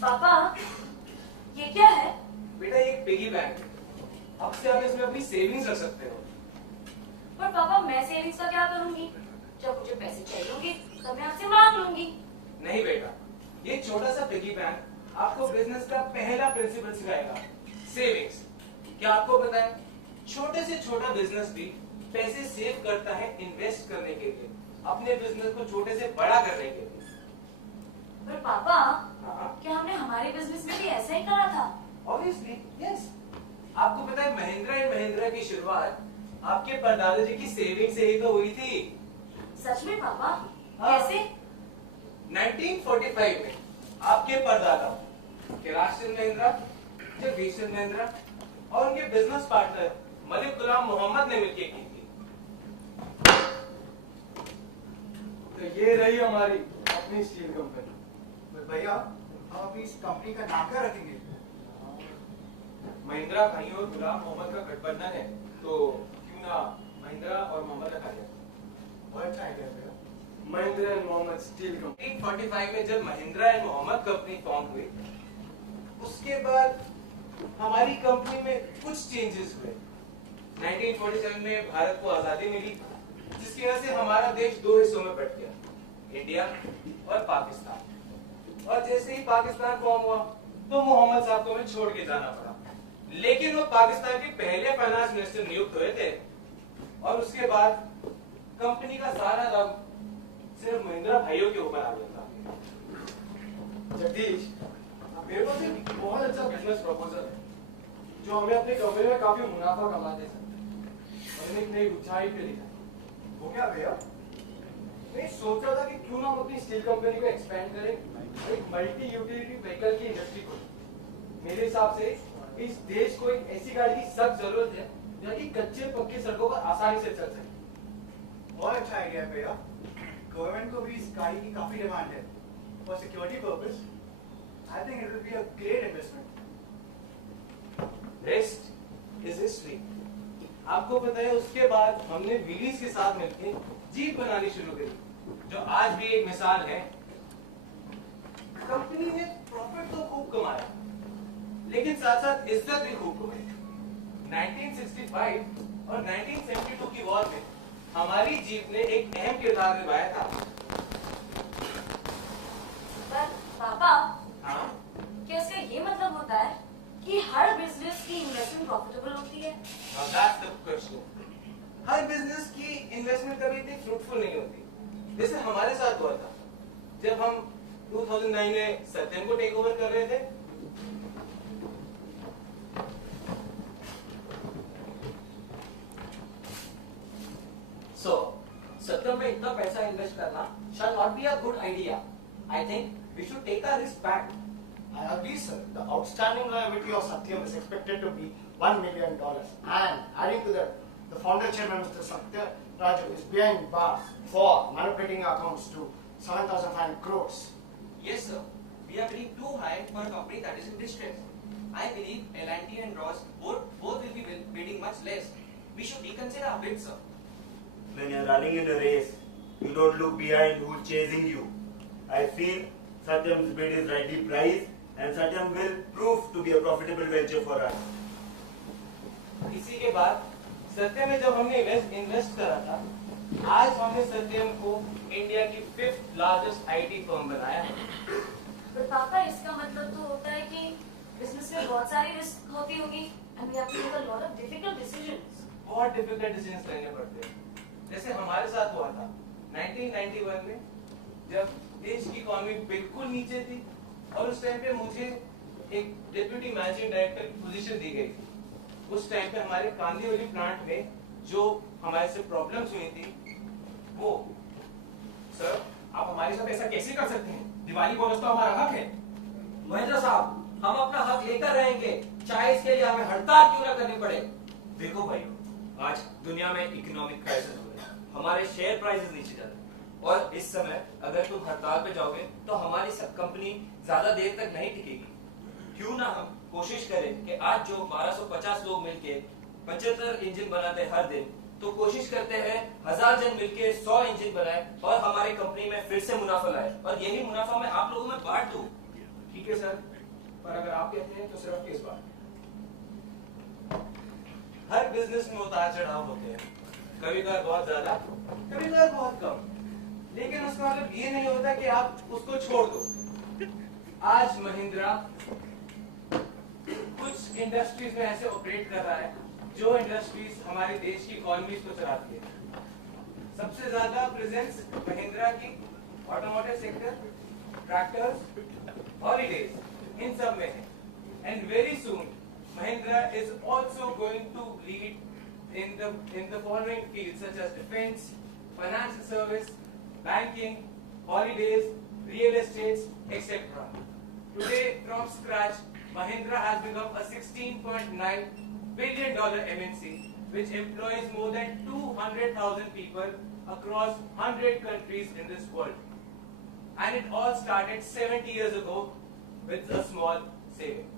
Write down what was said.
पापा, ये क्या है? बेटा ये एक पिगी बैंक है। अब से आप इसमें अपनी सेविंग्स रख सकते हो। पर पापा, मैं सेविंग्स का क्या करूंगी? जब मुझे पैसे चाहिए होंगे तब मैं आपसे मांग लूंगी। नहीं बेटा, ये छोटा सा पिगी बैंक आपको बिजनेस का पहला प्रिंसिपल सिखाएगा, सेविंग्स। क्या आपको पता है, छोटे से छोटा बिजनेस भी पैसे सेव करता है इन्वेस्ट करने के लिए, अपने बिजनेस को छोटे से बड़ा करने के लिए। पर पापा, हाँ, क्या हमने हमारे बिजनेस में भी ऐसा ही करा था? Obviously yes. आपको पता है महिंद्रा एंड महिंद्रा की शुरुआत आपके परदादा जी की सेविंग से ही तो हुई थी। सच में पापा? हाँ। कैसे? 1945 में आपके परदादा कैलाश चंद महिंद्रा, जगदीश चंद महिंद्रा और उनके बिजनेस पार्टनर मलिक गुलाम मोहम्मद ने मिलकर की थी। तो ये रही हमारी अपनी स्टील कंपनी। भैया, हम अभी इस कंपनी का नाम क्या रखेंगे? महिंद्रा भाई और गुलाम मोहम्मद का गठबंधन है, तो क्यों ना महिंद्रा और मोहम्मद रखा जाए। बहुत अच्छा आइडिया भैया। Mahindra and Mohammed steel company. 1945 में जब Mahindra and Mohammed company form हुई, उसके बाद हमारी कंपनी में कुछ चेंजेस हुए। 1947 में भारत को आजादी मिली, जिसकी वजह से हमारा देश दो हिस्सों में बट गया, इंडिया और पाकिस्तान। और जैसे ही पाकिस्तान फॉर्म हुआ तो मोहम्मद साहब को हमें छोड़ के जाना पड़ा। लेकिन वो पाकिस्तान के पहले फाइनेंस मिनिस्टर नियुक्त हुए थे और उसके बाद कंपनी का सारा दम सिर्फ महिंद्रा भाइयों के ऊपर आ गया था। जगदीश, मेरे पास एक बहुत अच्छा बिजनेस प्रपोजल है जो हमें अपनी कंपनी में काफी मुनाफा कमा दे सकता है और एक नई ऊंचाई पे ले जाए। वो क्या भैया? मैं सोच रहा था कि क्यों ना हम अपनी स्टील कंपनी को एक्सपेंड करें और एक मल्टी यूटिलिटी व्हीकल की इंडस्ट्री को। मेरे हिसाब से इस देश को एक ऐसी गाड़ी की सख्त जरूरत है जो कि कच्चे पक्के सड़कों पर आसानी से चल सके। बहुत अच्छा आइडिया है भैया। गवर्नमेंट को भी इस गाड़ी की काफी डिमांड है। For security purpose, I think it will be a great investment. Rest is history. आपको पता है, उसके बाद हमने विलीज के साथ मिलकर जीप बनानी शुरू करी, जो आज भी एक मिसाल है। कंपनी ने प्रॉफिट तो खूब कमाया, लेकिन साथ साथ इज्जत भी खूब कमाई। 1965 और 1972 की वॉर में हमारी जीप ने एक अहम किरदार निभाया था। पर पापा, हाँ, क्या इसका ये मतलब होता है कि हर बिजनेस की इन्वेस्टमेंट प्रॉफिटेबल होती है? Now that's the question. Her business की इन्वेस्टमेंट कभी इतनी फ्रूटफुल नहीं होती। जैसे हमारे साथ हुआ था जब हम 2009 में सत्यम को टेक ओवर कर रहे थे। So, सत्यम में इतना पैसा इन्वेस्ट करना shall not be a good idea. I think we should take a risk back. I agree, sir. The outstanding liability of Satyam is expected to be $1 million. And adding to that, the founder chairman, Mr. Satya Raju, is behind bars for manipulating accounts to 7,500 crores. Yes, sir. We are bidding too high for a company that is in distress. I believe L&T and Ross both will be bidding much less. We should reconsider our bid, sir. When you're running in a race, you don't look behind who's chasing you. I feel Satyam's bid is rightly priced and Satyam will prove to be a profitable venture for us. इसी के बाद सत्यम में जब हमने invest करा था, आज हमने सत्यम को इंडिया की 5th लार्जेस्ट आईटी फर्म बनाया है। पर पापा, इसका मतलब तो होता है कि बिजनेस में बहुत सारी रिस्क होती होगी and we have to make a lot of difficult decisions. बहुत डिफिकल्ट डिसीजंस लेने पड़ते हैं। जैसे हमारे साथ हुआ था 1991 में, जब देश की इकोनॉमी बिल्कुल नीचे थी और उस टाइम पे मुझे एक डिप्यूटी मैनेजिंग डायरेक्टर की पोजीशन दी गई थी। उस टाइम पे हमारे कांदिवली प्लांट में जो हमारे से प्रॉब्लम्स हुई थी, वो सर, आप हमारे साथ ऐसा कैसे कर सकते हैं? दिवाली बोनस तो हमारा हक है। महेंद्र साहब, हम अपना हक लेकर रहेंगे, चाहे इसके लिए हमें हड़ताल क्यों न करनी पड़े। देखो भाइयों, आज दुनिया में इकोनॉमिक क्राइसिस हो रहा है, हमारे शेयर प्राइसेस नीचे जा रहे हैं और इस समय अगर तुम हड़ताल पे जाओगे तो हमारी सब कंपनी ज्यादा देर तक नहीं टिकेगी। क्यों ना हम कोशिश करें कि आज जो 1250 लोग मिलके 75 इंजन बनाते हैं हर दिन, तो कोशिश करते हैं 1000 जन मिलके 100 इंजन बनाए और हमारी कंपनी में फिर से मुनाफा लाए और यही मुनाफा मैं आप लोगों में बांट दूं। ठीक है सर, पर अगर आप कहते हैं तो सिर्फ किस बार? हर बिजनेस में उतार चढ़ाव होते हैं, कभी कभार बहुत ज्यादा, कभी कभार बहुत कम, लेकिन उसका मतलब ये नहीं होता कि आप उसको छोड़ दो। आज महिंद्रा कुछ इंडस्ट्रीज में ऐसे ऑपरेट कर रहा है जो इंडस्ट्रीज हमारे देश की इकोनॉमीज को चलाती है। सबसे ज्यादा प्रेजेंस महिंद्रा की ऑटोमोटिव सेक्टर, ट्रैक्टर्स, हॉलीडेज, इन सब में है। And very soon Mahindra is also going to lead in the following fields such as defense, financial service, banking, holidays, real estates, etc. Today, from scratch, Mahindra has become a $16.9 billion MNC, which employs more than 200,000 people across 100 countries in this world. And it all started 70 years ago with a small saving.